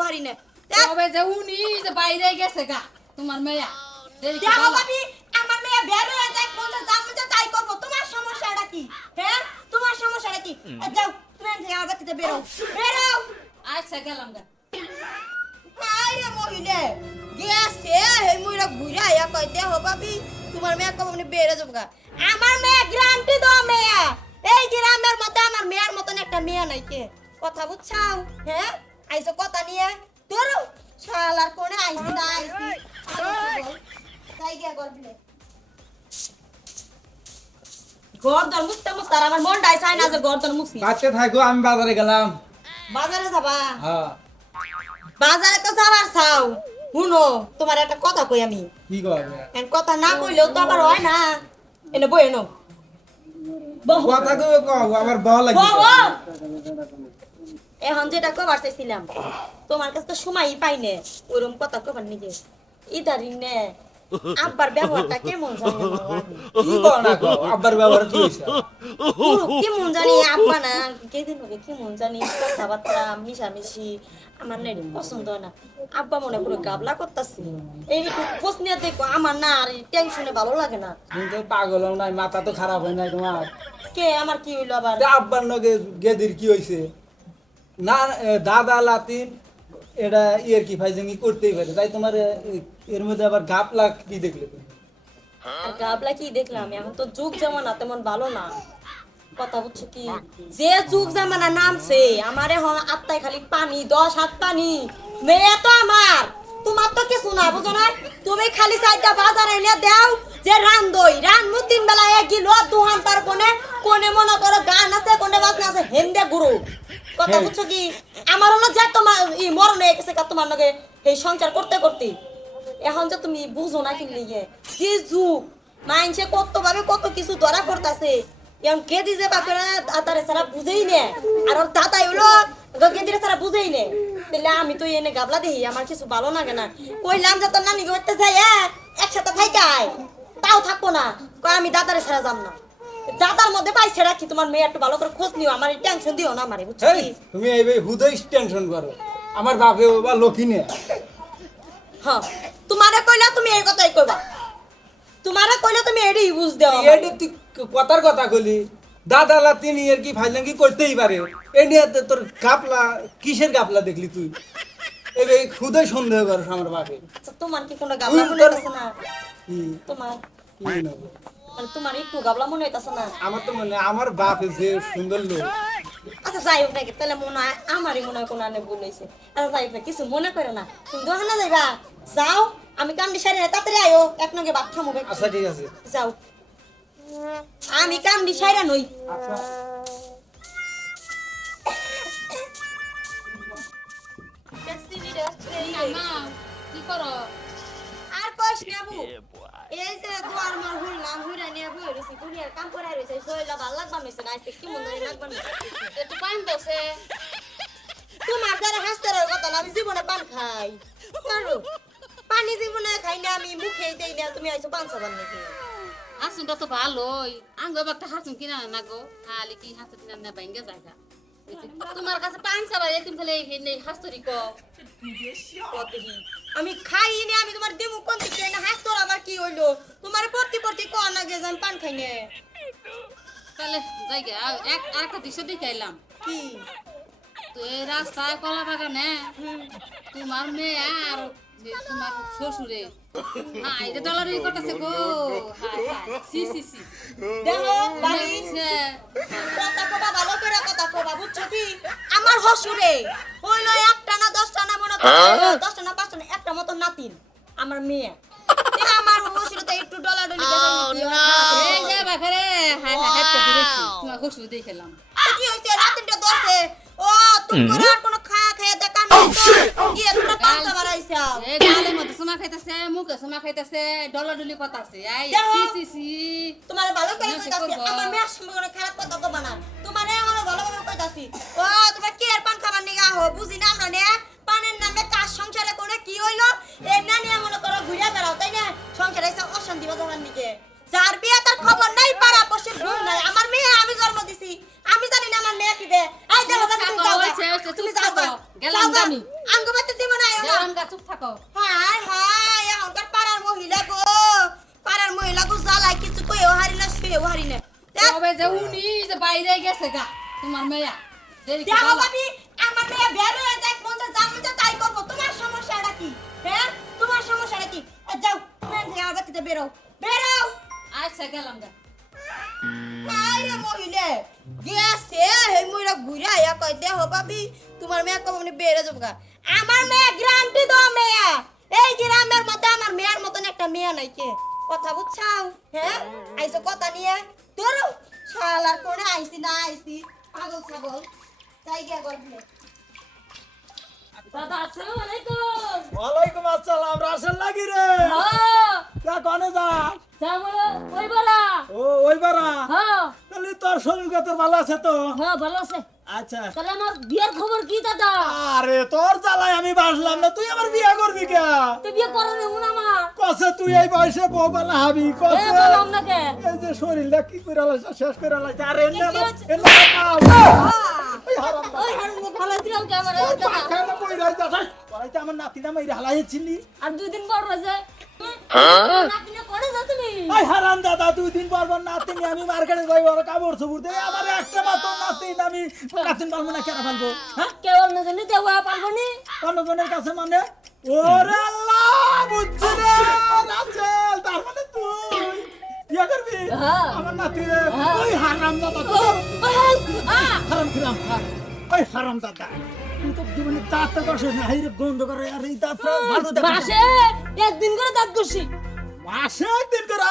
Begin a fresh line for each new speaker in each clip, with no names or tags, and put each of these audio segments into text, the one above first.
হারি না
তবে যে উনি যে বাইরে গেছে গা তোমার মেয়া।
দেখো? ভাবি আমার মেয়ে বের হয়ে যায় কোন যা মন তাই করব। তোমার সমস্যাটা কি? হ্যাঁ? তোমার সমস্যাটা কি? যাও তুমি থেকে আমার বাড়িতে বেরো। বেরো।
আচ্ছা গেলাম গা।
আরে মহিলে গেছে হে মুইরা ঘুরে আয়া কই দেহ ভাবি তোমার মেয়ে কবে মানে বেরে যাব গা। আমার মেয়ে গ্রান্টি দাও মেয়ে। এই গ্রামের মধ্যে আমার মেয়ের মতন একটা মেয়ে নাই কে। কথা বুঝছাও? হ্যাঁ? আইসো কথা নিয়ে। তোর শালার কোনে আইসি না আইসি। তাই গিয়া করবি গর্দন মুছতে আর আমার মনটাই চায় না যে গর্দন মুছি।
বাচ্চা থাকো আমি বাজারে গেলাম।
বাজারে যাবা?
হ্যাঁ।
বাজারে তো যাবার চাও। শুনো তোমার একটা কথা কই আমি।
কি করবে
কথা না কইলেও তো আবার হয় না। এনে বই এনো। বহু
কথা কও আবার
বহু এখন যেটা কবার চাইছিলাম তোমার কাছে তো সময়ই পাই নে কথা কবার নিজে ইদারিং নে আব্বার ব্যবহারটা কেমন জানি
কি কর না আব্বার ব্যবহার কি হইছে
কেমন জানি আব্বা না কেদিন হবে কেমন জানি কথাবার্তা মিশামিশি আমার না পছন্দ হয় না। আব্বা মনে করে গাবলা করতেছি। এই খোঁজ নিয়ে দেখো আমার না আর টেনশনে ভালো লাগে না।
তুমি তো পাগল নাই মাথা তো খারাপ হয় নাই তোমার।
কে আমার কি হইল আবার?
আব্বার নগে গেদির কি হইছে? না দাদা লাতিন এটা কি করতেই পারে। তাই তোমার এর মধ্যে আবার গাপলা কি দেখলে তুমি?
কি দেখলাম? এখন তো যুগ তেমন ভালো না। কথা হচ্ছে কি? যে যুগ জামানা নামছে, আমার এখন আত্মায় খালি পানি, দশ হাত পানি। মেয়ে তো আমার, তোমার তো কিছু না, বুঝো না তুমি খালি চাইটা বাজারে এনে দাও, যে রান দই। রান মু তিন বেলা এক গিলো দুহান তার কোনে কোনে মনে করো গান আছে কোনে বাজনা আছে, হেন্দে গুরু। কথা। বুঝছ কি? আমার হলো যা তোমার মরণ হয়ে গেছে কা তোমার লগে এই সংসার করতে করতে। এখন যে তুমি বুঝো না কি লিগে? কি যুগ মাইনসে কত ভাবে কত কিছু ধরা করতেছে এখন কেদি যে বাপেরা দাদারে সারা বুঝেই নে। আর ওর দাদাই হলো কেদিরে সারা বুঝেই নে। তাহলে আমি তো এনে গাবলা দেখি আমার কিছু ভালো লাগে না। কইলাম যে তোর নানি করতে যাই হ্যাঁ একসাথে থাইকাই। তাও থাকব না। কয় আমি দাদারে ছাড়া যাম না। দাদার মধ্যে পাইছে রাখি তোমার মেয়ে একটু ভালো করে খোঁজ নিও আমার টেনশন দিও না আমারে বুঝছ
এই তুমি এইভাবে হুদয় টেনশন করো। আমার বাপে বা লক্ষ্মী
হ্যাঁ তোমারে কইলা তুমি এই কথাই কইবা। তোমারে কইলা তুমি এডি বুঝ দেও আমারে।
এটা তুই কথার কথা কইলি দাদা লাতিন ইয়ের কি ফাইজিং কি করতেই পারে। এ নিয়ে তো তোর গাপলা কিসের গাপলা দেখলি তুই? এই খুদে সন্দেহ করস আমার বাপে।
আচ্ছা তোমার কি কোনো গাবলা মনে হইতাছে না? তোমার
কি নেব?
মানে তোমার একটু গাবলা মনে হইতাছে না?
আমার তো মনে আমার বাপ যে সুন্দর লোক।
আচ্ছা যাই হোক নাকি তাহলে মনে হয় আমারই মনে হয় কোনো আনে ভুল হয়েছে আচ্ছা যাই হোক না, কিছু মনে করে না। তুমি দোকান না যাইবা? যাও আমি কামড়ি সারি তাড়াতাড়ি আয়ো। এক নগে ভাত খামো
আচ্ছা ঠিক আছে।
যাও। আমি কামড়ি সাইরা নই।
আচ্ছা।
না কি করো?
আর কইস না বু। এই যে দুয়ার মার হুললাম হুইরা নিয়ে বই রইছি, দুনিয়ার কাম করে রইছে শরীরটা ভালো লাগবা নইছে না, আজকে কি মন ধরে লাগবা না
একটু পানি দছে
তোমার দ্বারা হাসতে কথা না, আমি জীবনে পান খাই। পারো পানি জীবনে খাই না, আমি মুখে দেই না, তুমি আইছো পান সাবান নাকি?
হাসুনটা তো ভালোই। আঙ্গ একটা হাসুন কিনা না গো? খালি কি হাসু কিনা না বাইঙ্গে জায়গা তোমার কাছে পাঁচ সাবার এতিম ফেলে নেই হাস্তরি
আমি খাই না আমি তোমার দেমু কোন দিকে না হাস তোর আবার কি হইল? তোমার প্রতি প্রতি কোন না গে আমি পান খাই না।
তাহলে জায়গা এক আর একটা দৃশ্য দেখে এলাম
কি?
তো এই রাস্তায় কলা বাগানে তোমার মেয়ে আর যে তোমার শ্বশুরে। হাই রে ডলারি করতেছে গো। হাই হাই সি সি সি।
দেখো বাড়ি কথা কবা ভালো করে কথা কবা বুঝছ কি? আমার হসুরে হইল একটা না দশটা না মনে করো দশটা না পাঁচটা না একটা মতো নাতিন আমার মেয়ে। আমার হসুরে তো একটু ডলা ডলি
এই যে বাখারে হাই করে দিয়েছি তোমার শ্বশুর দেখলাম
কি হইছে? নাতিনটা দশে ও তুমি করে আর কোনো খায়া খায়া দেখা নাই কি তোমরা বাড়াইছো
মধ্যে সোমা খাইতেছে মুখে সোমা খাইতেছে সি সি সি।
তোমার ভালো করে কইতাছি আমার মেয়ের সঙ্গে কোনো খারাপ কথা কবা না। তোমার আমার ভালো করে কইতাছি। ও তোমার কি আর পান খাবার নিগা হো বুঝি না আমরা নে? পানের নামে কাজ সংসারে করে কি হইল? এই না নিয়ে মনে করো ঘুরে বেড়াও তাই না? সংসারে অশান্তি বাজাবার নিকে। যার বিয়ে তার খবর নাই পাড়া ভুল নাই। আমার মেয়ে আমি জন্ম দিছি। আমি জানি না আমার মেয়ে কি দে আই দেখো তুমি যাও। তুমি যাও
গেলাম আমি
আঙ্গবাতে দিব না আয়ো না
চুপ থাকো।
হায় হায় এখনকার পাড়ার মহিলা গো। পাড়ার মহিলা গো জ্বালায় কিছু কইও হারি না শুয়েও হারি না।
তবে যে উনি যে বাইরে গেছে গা তোমার মেয়া।
দেখো
না।
আমার মেয়ে বের হয়ে যায় মন যা জান যা তাই করব। তোমার সমস্যাটা কি? হ্যাঁ? তোমার সমস্যাটা কি? যাও থেকে আমার বেরো। বেরো!
আচ্ছা গেলাম গা।
মহিলা গেছে এই মহিলা ঘুরে আয়া কই দেহ ভাবি তোমার মেয়ে কম মানে বেড়ে যাব আমার মেয়ে গ্যারান্টি দাও মেয়ে। এই গ্রামের মধ্যে আমার মেয়ের মতন একটা মেয়ে নাই কে? কথা বুঝছাও? হ্যাঁ? আইসো কথা নিয়ে। তোর শালার কোণে আইসি না আইসি পাগল ছাগল। তাই গিয়া করবে
দাদা আসসালামু আলাইকুম।
ওয়ালাইকুম আসসালাম রাসেল লাগি রে।
হ্যাঁ
যা কনে যা
যা বলো ওই বলা।
ও ওই বারা
হ্যাঁ।
তাহলে তোর শরীর কত ভালো আছে তো?
হ্যাঁ ভালো আছে।
আচ্ছা।
তাহলে আমার বিয়ের খবর কি দাদা?
আরে তোর জ্বালায় আমি বাসলাম না। তুই আমার বিয়ে করবি কে?
তো বিয়ে করার এমন আমার।
কসে তুই এই বয়সে বউ বালা হাবি?
এ
কসে
বললাম না কে?
এই যে শরীরটা কি করে আলাইছে শেষ করে আলাইছে। আরে এনে
কি
হারাম
ওই হারুন ভালো দিলাম কে আমার
ওই
দাদা
পাখানা কই রাই যাস পড়াইতে আমার নাতিনা মাইরা হালাইছিলি
আর দুই দিন পর রয়েছে নাতিনে করে যাও তুমি?
এই হারাম দাদা দুই দিন পর পর নাতিনি আমি মার্কেটে যাই ওর কাপড় চোপড় দেই আমার একটা মাত্র নাতিন আমি নাতিন পারব না কেন পারব হ্যাঁ?
কেউ না জানি দেওয়া পারব নি?
অন্যজনের কাছে মানে? ওরে আল্লাহ বুঝছি রে রাসেল তার মানে আমার নাতি রে
হ্যাঁ।
ওই হারাম দাদা।
ও,
তুই
ও, আ,
হারাম খিরাম ওই হারাম দাদা। জীবনে দাঁত কষে না এই গন্ধ করে আর এই দাঁত ভালো দেখা।
মাসে একদিন করে দাঁত ঘষি।
মাসে একদিন করা?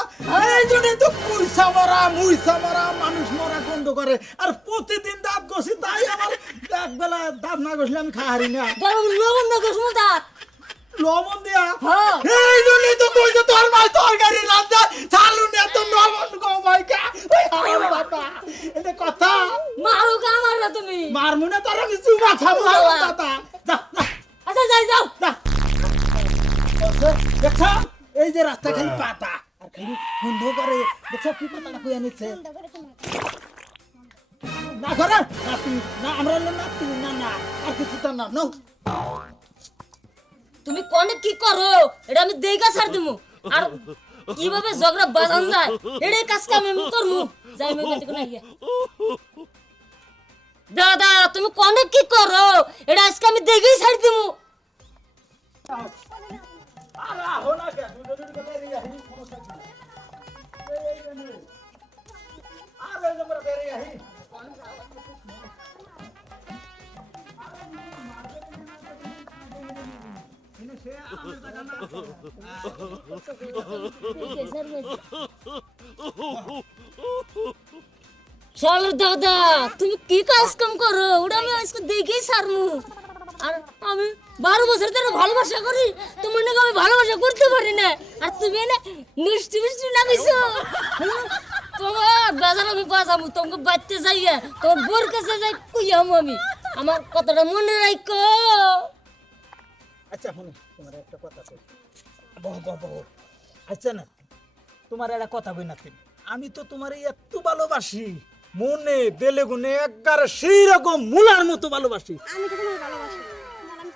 এই জন্যই তো কুইসা মরা মুইসা মরা মানুষ মরা গন্ধ করে। আর প্রতিদিন দাঁত ঘষি তাই আমার এক বেলা দাঁত না ঘষলে আমি খাহারি না।
লবণ না দাঁত
লবণ দিয়া?
হ্যাঁ।
এই জন্যই তো কইছে তোর মাই তরকারি রান্না চালু নে তো লবণ গো ভাই কা ওই হারাম দাদা এটা কথা?
মারু কা আমার না তুমি।
মারমুনে তোর আমি চুমা খাব দাদা
আচ্ছা যাই যাও।
যা। দেখা এই যে রাস্তা খালি পাতা। আর খালি বন্ধ করে। দেখছ কি কথাটা কইয়া নিচ্ছে না করে না আমরা নাতি না না। আর কিছু তো না নাও।
তুমি কোনে কি করো এটা আমি দেইগা ছাড় দিমু আর কীভাবে ঝগড়া বাজান যায় এটাই কাজ কাম আমি করমু যাই মই কাটি কোনা গিয়া দাদা তুমি কোনে কি করো এটা আজকে আমি দেইগাই ছাড় দিমু
আরে আহো না কে দুজনের কথা এই আহি সমস্যা কি এই এই নে আরে এই আমরা বেরে আহি
চলো দাদা, তুমি কি কাজ কাম করো? ওটা আমি আজকে দেখেই সারমু। আর আমি বারো বছর ধরে ভালোবাসা করি, তোমার নাকি আমি ভালোবাসা করতে পারি না। আর তুমি না মিষ্টি মিষ্টি লাগাইছো হুম? তোমার বাজার আমি বাজাবো, তোমাকে বাড়তে যাইয়া, তোমার বোর কাছে যাই কুইয়ামু আমি। আমার কথাটা মনে রাখো
আচ্ছা তোমার একটা কথা কই? বহ বহ বহ। আচ্ছা না তোমার একটা কথা কই না তুমি। আমি তো তোমার এত ভালোবাসি মনে দেলে গুনে একবারে সেই রকম মুলার মতো ভালোবাসি।
আমি তো তোমার ভালোবাসি তোমার আমি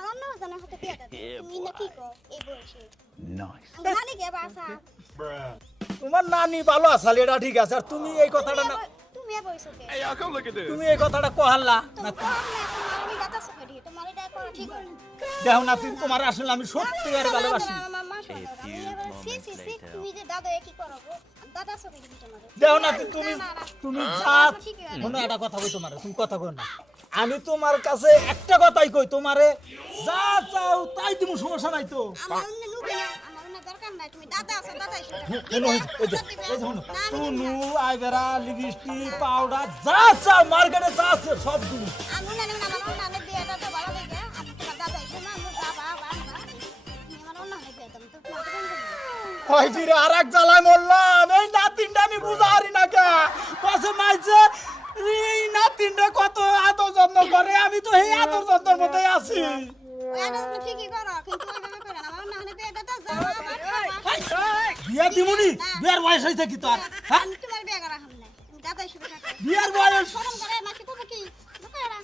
ভালো না? জানা হতে বিয়েটা তুমি কো এই বয়সে। আমি জানি কে বাসা
তোমার নানি ভালো আসাল এটা ঠিক আছে। আর তুমি এই কথাটা না
তুমি এ বয়সে
তুমি এই কথাটা কহাল্লা না
তোমার আমি দাদা আছে করি তোমার এটা করা ঠিক হয়
দেখো না তুমি তোমার আসলে আমি সত্যি আর ভালোবাসি দেখো না তুমি তুমি
না, না।
তুমি
না,
যা
না, ঠিকই আছে।
শোনো একটা কথা কই তোমার তুমি কথা কই না আমি তোমার কাছে একটা কথাই কই তোমারে যা চাও তাই তুমি সমস্যা নাই তো টুনু, আইবেরা, লিপস্টিক, পাউডার, যা চাও মার্কেটে যা আছে সব তুমি ফিরে আর এক জ্বালায় মরলাম এই নাতিনটা আমি বুঝারি না কে কসে মাইছে এই নাতিনটা কত আদর যত্ন করে আমি তো এই আদর যত্নের মধ্যে আছি
ওই।
বিয়া দিমুনি বিয়ার বয়স হয়েছে কি তোর হ্যাঁ বিয়ার বয়স
শরম করে নাকি তুমি কি ঢুকায় না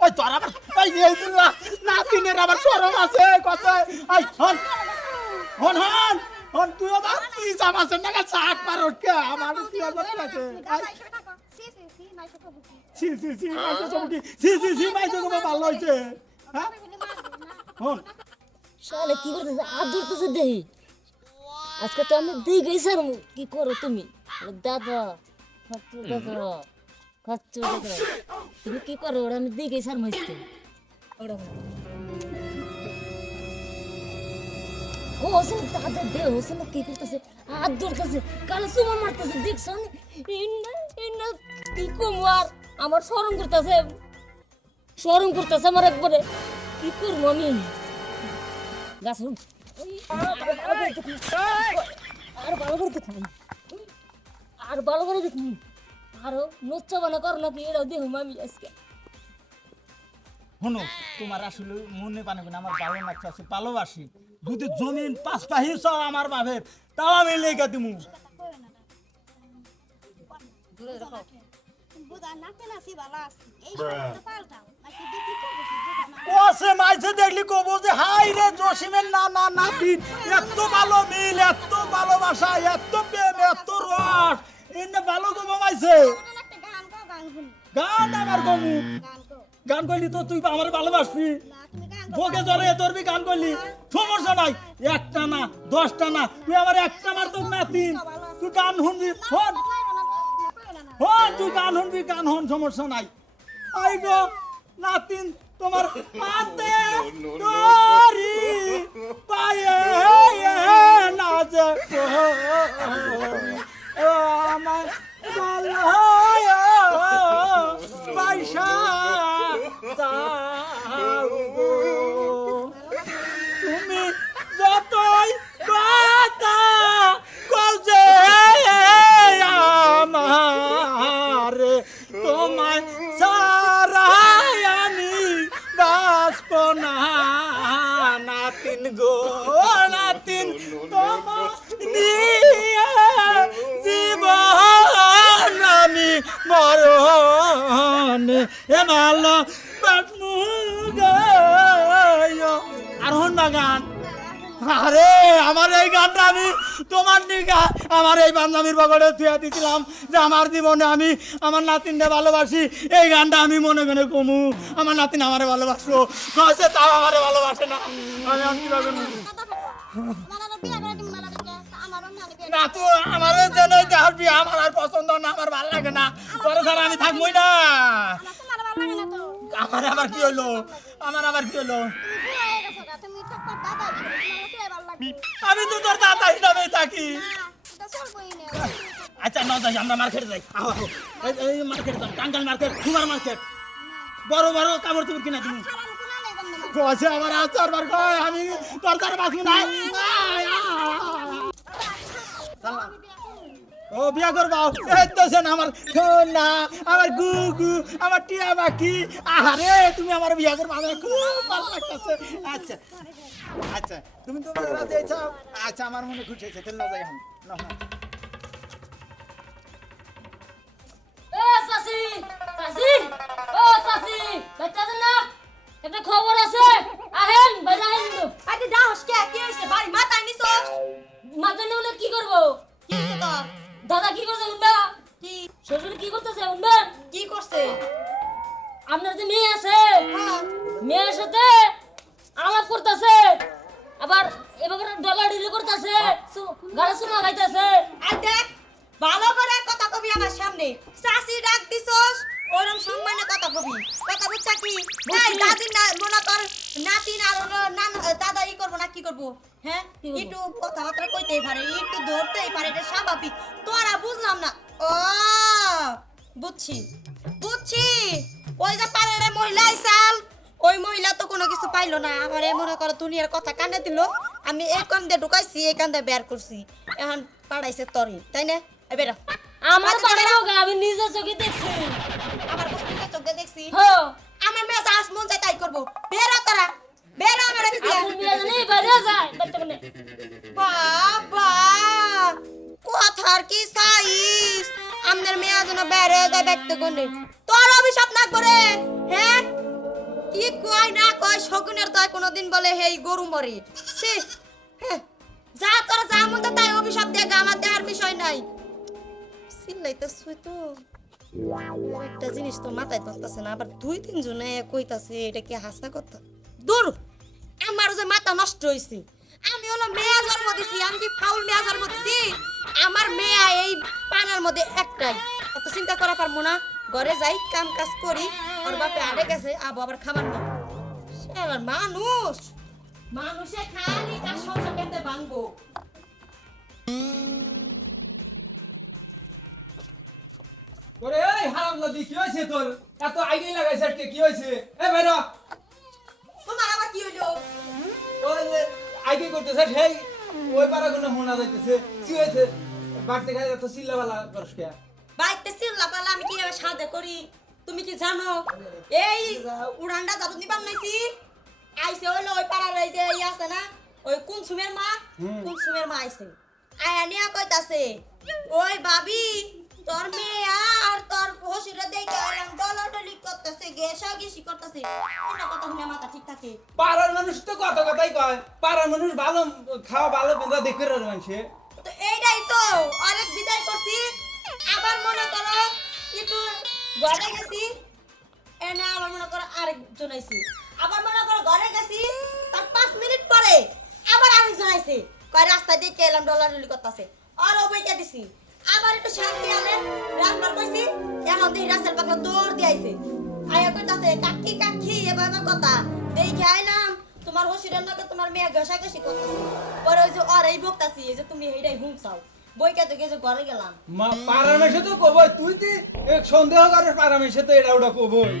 ওই তোর আবার এই এই নাতিনের আবার শরম আছে কত এই হন হন হন তুই তুই কে আমার
সি সি সি
সি। সি সি সি সি সি ভালো হইছে হ্যাঁ? হন।
শালে কি আজকে তো আমি দিয়ে গেছি আর কি করো তুমি? আরে দাদা খাচ্ছু দাদা খাচ্ছু দাদা। তুমি কি করো? ওরা আমি দিয়ে গেছি আর মাইতে ওরা হোসেন দাদা দে হোসেন কি করতেছে হাত ধরতেছে কালে সুমা মারতেছে দেখছ কি কমুয়ার আমার শরম করতেছে শরম করতেছে আমার একবারে কি করব আমি গাছ আর ভালো করে দেখুন। আর ভালো করে দেখুন আরও বানা কর আজকে।
শোনো তোমার আসলে মনে পানে না আমার ভালো লাগছে আছে ভালোবাসি। যদি জমিন পাঁচ পাহি চাও আমার বাপের তাও আমি লেগে দিমু দেখলি কব যে হাই রে জসিমের না না নাতি এত ভালো মিল এত ভালোবাসা এত প্রেম এত রস। এনে ভালো মাইছে।
গান
আমার কমু।
গান
করলি তো তুই আমার ভালোবাসবি। ভোগে তোর বি গান করলি সমস্যা নাই। একটা না, দশটা না। তুই আমার একটা মার তোর না তিন তুই গান শুনবি হন হন তুই গান শুনবি, গান হন সমস্যা নাই। আই গো নাতিন, তোমার হাতে হন না গান আরে, আমার এই গানটা আমি তোমার নিগা আমার এই বান্ধবীর বগলে থুয়া দিছিলাম যে আমার জীবনে আমি আমার নাতিনটা ভালোবাসি। এই গানটা আমি মনে মনে কমু। আমার নাতিন আমারে ভালোবাসো কয়েছে তাও আমারে ভালোবাসে না। আমি আর কীভাবে না তো আমার আমার আর পছন্দ না, আমার ভালো লাগে না। আমি থাকবোই না। আমার আবার কি হলো আমার আবার কি হলো আমি তো তোর দাদা হিসাবে থাকি আচ্ছা না যাই আমরা মার্কেটে যাই আহো এই- মার্কেটে যাই টাঙ্গাল মার্কেট সুপার মার্কেট বড় বড় কাপড় তুমি কিনা তুমি কছে আমার আচার বার আমি তোর তার আয়, আয়। ও বিয়া করবা? তো আমার সোনা আমার গুগু আমার টিয়া বাকি আরে তুমি আমার বিয়া করবা আমার খুব ভালো লাগতেছে। আচ্ছা আচ্ছা তুমি তোমার রাতে চাও আচ্ছা আমার মনে খুশি হয়েছে তাহলে না যাই এখন। না না
এ সাসি সাসি ও সাসি বাচ্চাদের না? একটা খবর আছে। আহেন বাজাহেন তো।
আরে দাস কে কি হইছে বাড়ি মাথায় নিছস
মাঝে নেলে কি করব?
কি হইছে তোর?
দাদা কি করছে উনবা?
কি?
শ্বশুর কি করতেছে উনবেন
কি করছে?
আপনার যে মেয়ে আছে
হ্যাঁ।
মেয়ের সাথে আলাপ করতেছে আবার এবার ডলার ডিল করতেছে গাড়ি সুমা খাইতেছে।
আর দেখ ভালো করে কথা কবি আমার সামনে। চাষি ডাক দিছস ওরম সম্মানে কথা কবি। কথা বুঝছা কি? নাই দাদি না মনে কর আর হলো নান দাদা ই করব না কি করব? হ্যাঁ? একটু কথাবার্তা কইতেই পারে একটু ধরতেই পারে এটা স্বাভাবিক। তোরা বুঝলাম না। ও বুঝছি বুঝছি। ওই যে পারে মহিলা আইসাল ওই মহিলা তো কোনো কিছু পাইলো না। আমার মনে করো দুনিয়ার কথা কানে দিল আমি এই কান দিয়ে ঢুকাইছি এই কান দিয়ে বের করছি। এখন পাড়াইছে তরি তাই না? বেরা।
আমার আমি নিজে চোখে দেখছি।
আমার ব্যক্ত করলে। তোর অভিশাপ না করে হ্যাঁ? অন্যের দয় কোনোদিন বলে হেই গরু মরে। সে হ্যাঁ, যা তোর যা মন তো তাই অভিশাপ দিয়ে আমার দেওয়ার বিষয় নাই। চিল্লাইতে শুই তো। একটা জিনিস তো মাথায় ধরতেছে না আবার দুই তিন জনে কইতাছে এটা কি হাসা কথা? দূর আমার যে মাথা নষ্ট হইছে আমি হলো মেয়া জন্ম দিছি আমি কি ফাউল মেয়া জন্ম দিছি? আমার মেয়া এই পানার মধ্যে একটাই। এত চিন্তা করা পারব না। ঘরে যাই কাম কাজ করি ওর বাপে আড়ে গেছে আবু আবার খাবার না মানুষ। মানুষে খালি কাজ সংসার করতে ভাঙবো।
ওরে এই হারাম কি হয়েছে তোর? এত আইডি লাগাইছে আজকে কি হয়েছে? এ বেরো
তোমার আবার কি হইল?
ওই যে আইডি করতেছে সেই ওই পাড়াগুলো মনে যাইতেছে কি হয়েছে? বাড়তে খাই এত চিল্লাবালা করস
বাইতে সিল্লা পালা আমি কীভাবে সাহায্য করি? তুমি কি জানো? এই উড়ানটা যাবত নিবার নাইছি। আইসে হইল ওই পাড়ার এই যে ই আছে না? ওই কুনসুমের মা? কুনসুমের মা আইছে। আয়া নিয়া কইতাছে ওই ভাবি তোর মেয়ে আর তোর হসিরে দেখে এরকম ডলাডলি করতেছে গেসা গেসি করতেছে। কথা শুনে মাথা ঠিক থাকে।
পাড়ার মানুষ তো কত কথাই কয়। পাড়ার মানুষ ভালো খাওয়া ভালো পেঁদা দেখে মানুষে।
তো এইটাই তো অনেক বিদায় করছি। আবার মনে করো একটু ঘরে গেছি, এনে মনে করো আবার মনে করো ঘরে গেছি, তার পাঁচ মিনিট পরে আবার কয়, রাস্তা দিয়ে এলাম? ডলার ডলি করতেছে। আর দিছি। আবার একটু শান্তি এখন দেখি রাস্তার পাকলা দৌড় আয়া কইতাছে, কাকি কাকি কথা। তোমার হসিরের তোমার মেয়ে ঘষা ঘষি করতেছে। পরে ওই যে আর এই বকতাছি, এই যে তুমি এইটাই হুম চাও বই কে ঘরে গেলাম।
মা পাড়ার তো কবই। তুই তুই সন্দেহ করিস পাড়ার তো এটা ওটা কবই?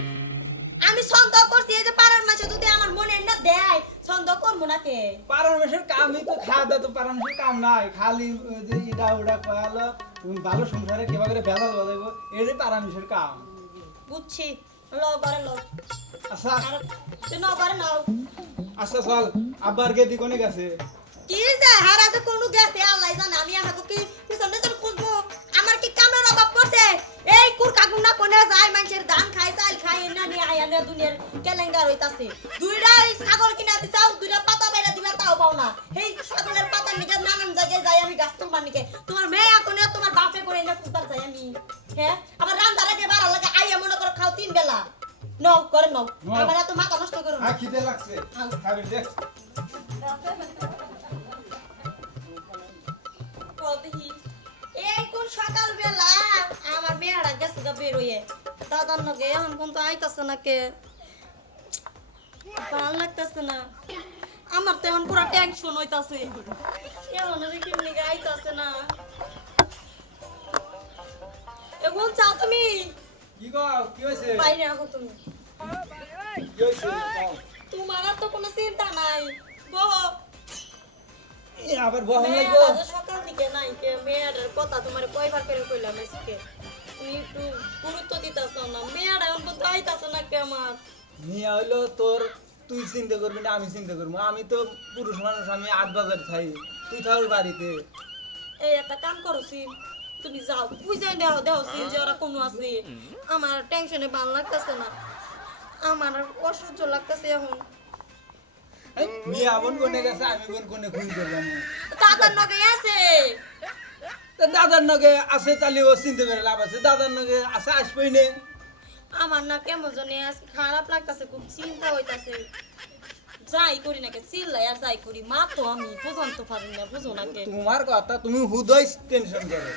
আমি সন্দেহ করছি এই যে পাড়ার মাসে যদি আমার মনে না দেয় সন্দেহ করব না কে
পাড়ার মেশের কামই তো খাওয়া দাওয়া তো পাড়ার মেশের কাম নাই। খালি যে ইটা ওটা কয়ালো ভালো সংসারে কেবা করে বেজাল বাজাইব এটাই পাড়ার কাম।
বুঝছি। ল ঘরে ল
আচ্ছা।
তুই ন নাও।
আচ্ছা চল। আব্বার গে দিকনে গেছে?
কি যে হারা কোনো গেছে আল্লাহ জানে? আমি আহাকে কি পিছনে তো খুঁজবো? আমার কি কামের অভাব পড়ছে? এই কুর কাকুন না কোনে যায়? মানুষের ধান খাই চাল খাই না নিয়ে আয়া না দুনিয়ার কেলেঙ্গার হইতাছে। দুইটা এই ছাগল কিনা দিছাও দুইটা পাতা বাইরা দিবা তাও পাও না। এই ছাগলের পাতা নিকে নানান জায়গায় যাই আমি গাছ তুলবার নিকে তোমার মেয়ে কোনে তোমার বাপে করে না কুতার যাই আমি। হ্যাঁ? আবার রান্দার আগে বাড়া লাগে আইয়া মনে করো খাও তিন বেলা। নও করে নও। আমার এত মাথা নষ্ট করো না।
খিদে লাগছে। খাবি দেখ।
দেখি এই কোন সকাল বেলা আমার মেয়েরা গেছে গা বেরোয়ে দাদার নগে এখন কোন তো আইতাছে না কে ভালো লাগতেছে না আমার তো এখন পুরো টেনশন হইতাছে এখন দেখি আইতাছে না এখন চাও তুমি।
কি গো কি হয়েছে
বাইরে তুমি। তোমার আর তো কোনো চিন্তা নাই।
আবার লাগবো
মেয়েরা সকাল দিকে নাই কে কথা তোমার কয়বার করে কইলাম আজকে? তুমি একটু গুরুত্ব দিতাছ না মেয়েরা এখন তো আইতাছ না কে আমার?
হইল তোর তুই চিন্তা করবি না আমি চিন্তা করব। আমি তো পুরুষ মানুষ আমি আট বাজার খাই। তুই থাকবি বাড়িতে।
এই একটা কাম করো সিম। তুমি যাও বুঝাই দেও দেও সিম যে ওরা কোনো আছে। আমার টেনশনে ভালো লাগতেছে না। আমার আর অসহ্য লাগতেছে এখন।
মেয়ে আবন কোনে গেছে আমি বোন কোনে খুন করলাম?
দাদার নগে আছে।
দাদার নগে আছে তাহলে ও চিন্তা করে লাভ আছে। দাদার নগে আছে আসবই নে।
আমার না কেমন জানি আজকে খারাপ লাগতেছে খুব চিন্তা হইতাছে। যাই করি নাকি চিল্লাই আর যাই করি। মা তো আমি বুঝান তো পারি না বুঝো না কে
তোমার কথা তুমি হুদয় টেনশন করো।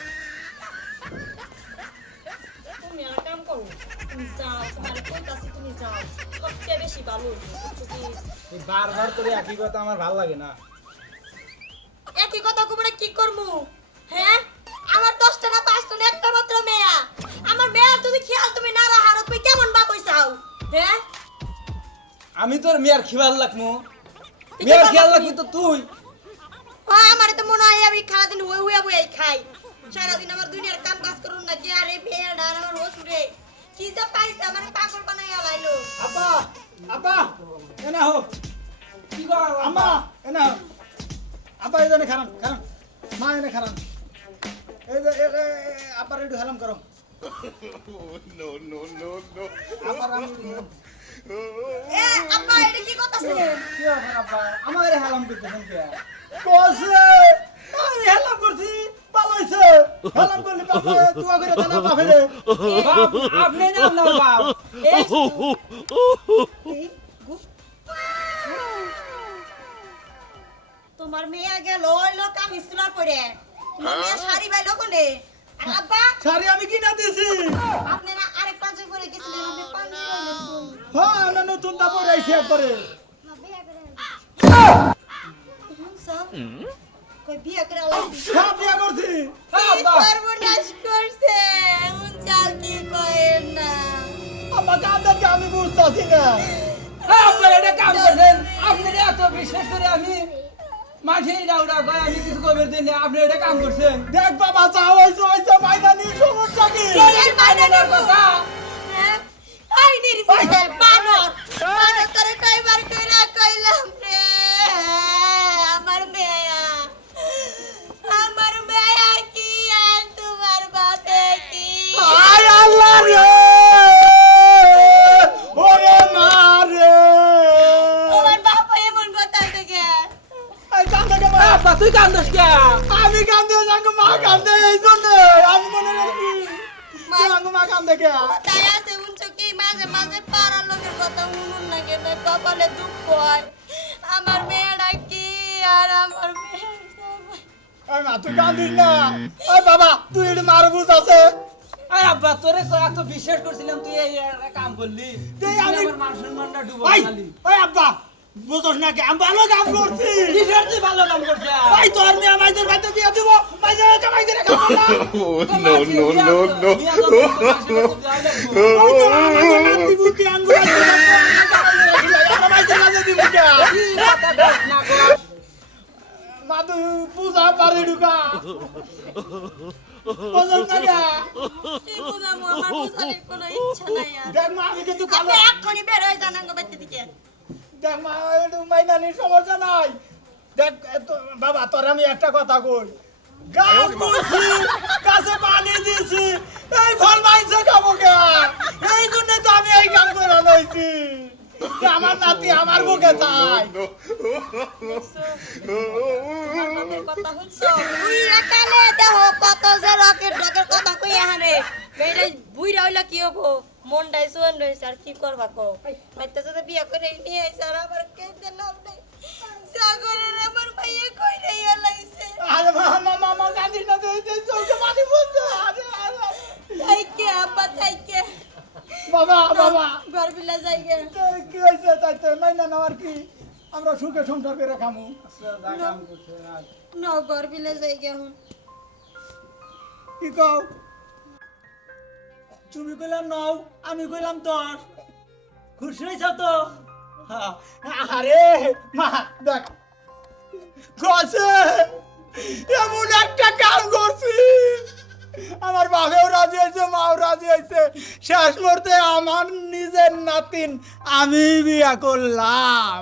তুমি আর কাম করো। তুমি যাও তোমার কইতাছি তুমি যাও। সবচেয়ে বেশি ভালো
এই বারবার করে একই কথা আমার ভালো লাগে না।
একই কথা কুমড়ে কি করমু? হ্যাঁ? আমার দশটা না পাঁচটা না একটা মাত্র মেয়া। আমার মেয়ার যদি খেয়াল তুমি না রাহার তুমি কেমন বাপ হইছাও হ্যাঁ?
আমি তোর মেয়ের খিবার লাগমু মেয়ের খেয়াল? রাখবি তো তুই।
আমার তো মনে হয় আমি সারাদিন হয়ে হয়ে বই খাই। সারাদিন আমার দুনিয়ার কাম কাজ করুন না যে আরে বেড়া আর আমার হসুরে কি যে পাইছে আমার পাগল বানাইয়া লাইলো।
আপা আপা
এনা হো কি কর
আম্মা এনা আপা এই জন্য খারান খারান। মা এনে খারান। এই যে আপার একটু হেলাম করো। আপার আমি
এ আপা এটা কি কথা
কি ব্যাপার আব্বা আমার হেলাম করতেছেন কে?
কসে আমি হেলাম করছি ভালো হইছে করলি করে দানা রে
আপনি না বাপ।
এই তোমার মেয়ে গেল ওইলো কামি সিলার পরে। তোমার মেয়ে শাড়ি বাইলো কোনে? আব্বা!
শাড়ি আমি কিনা দিছি
আপনারা আরেক পাঁচে করে গেছিলেন আমি পাঞ্জি
হ্যাঁ না নতুন আইছে একবারে।
করে
কই বিয়ে করে আলাইছি
হ্যাঁ বিয়া করছি।
হ্যাঁ, আব্বা
সর্বনাশ করছে। উনচাল কি কয়েন না?
আমার কাঁদেরকে আমি বুঝতেছি না।
হ্যাঁ, এটা কাম করছেন আপনি এত বিশ্বাস করে আমি মাঠে ডাউডা কয় আমি কিছু আপনি এটা কাম করছেন।
দেখ বাবা চা হইছে হইছে মাইনা নি সমস্যা কি?
আপনার কথা?
হ্যাঁ? বানর। বানর করে কয়বার কইরা কইলাম?
তুই কান্দস কে?
আমি কান্দে সঙ্গে মা কান্দে এই জন্য। আমি মনে করি সঙ্গে মা কান্দে কে?
তাই আছে উনছো কি? মাঝে মাঝে পাড়ার লোকের কথা শুনুন না কেন? কপালে দুঃখ হয়। আমার মেয়েটা কি আর আমার মেয়ে
মা তুই কান্দিস না। আই বাবা তুই এটি মার বুঝ আছে।
আরে আব্বা তোরে কয় এত বিশ্বাস করছিলাম তুই এই কাম করলি?
তুই
তুই
আমি-
আমার মান সম্মানটা ডুবো খালি।
ওই আব্বা বুঝছ না কি? আমি ভালো কাম করছি।
কিসের তুই ভালো কাম করছিস?
ভাই তোর মেয়ে মাইজের ভাইতে বিয়া দিব। মাইজের কামাই করে খাব না পূজা পারি ঢুকা। না কে?
কি বুঝাবো আমার বুঝানোর কোনো ইচ্ছা নাই
দেখ মা আমি কিন্তু ভালো
এক্ষুনি বের হয়ে যান আঙ্গ বাড়িতে দিকে।
দেখ মা মাইনানির সমস্যা নাই। দেখ এত বাবা তোর আমি একটা কথা কই। গাছ বলছি গাছে পানি দিছি এই ফল মাইছে খাব কে এই জন্য তো আমি এই কাম করে লইছি। আমার নাতি আমার বুকে তাই
কত যে রকেট রকেট কথা কই এখানে বেড়ে বুইরা হইল কি হব? মনটাই সোয়ান রয়েছে আর কি করবা কো বাইতে সাথে বিয়া করে নিয়ে আইছে আর আমার কেঁদে লাভ নাই। সাগরের আমার মাইয়া কই নাই লাইছে
আরে মা মা মা মা না তুই চোখে পানি বলছে আরে আরে
তাইকে আব্বা তাইকে
বাবা বাবা।
ঘর বিলা যাইগে
কি হয়েছে তাই তো মাইনা নেওয়ার কি। আমরা সুখে সংসার করে খামু।
ন ঘর বিলা যাইগে এখন।
কি কও? তুমি কইলাম নও, আমি কইলাম দশ খুশি হয়েছ তো। আরে, মা, দেখ। গছে এমন একটা কাম করছি। আমার বাপেও রাজি হয়েছে, মাও রাজি হয়েছে। শেষ মুহূর্তে আমার নিজের নাতিন, আমি বিয়া করলাম।